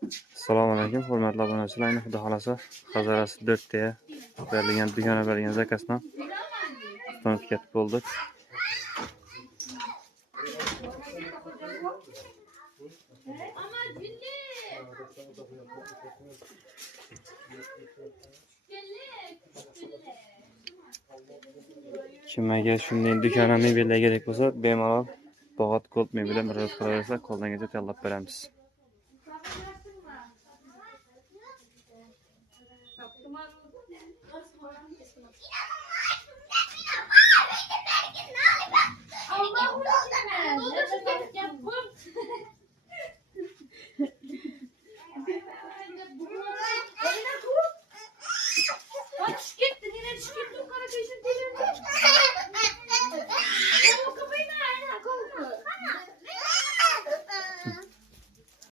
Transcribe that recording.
Assalomu alaykum, hurmatli obunachilar. Xudo xolasa, Hazarasi 4 ta berilgan dugona berilgan zakasdan ustun ketib bo'ldik. Kimga shunday dukona mebellar kerak bo'lsa, bemalol Bog'ot Gold mebeldan murojaat qilaversa, qo'ldan tayyorlab beramiz. Allah'ım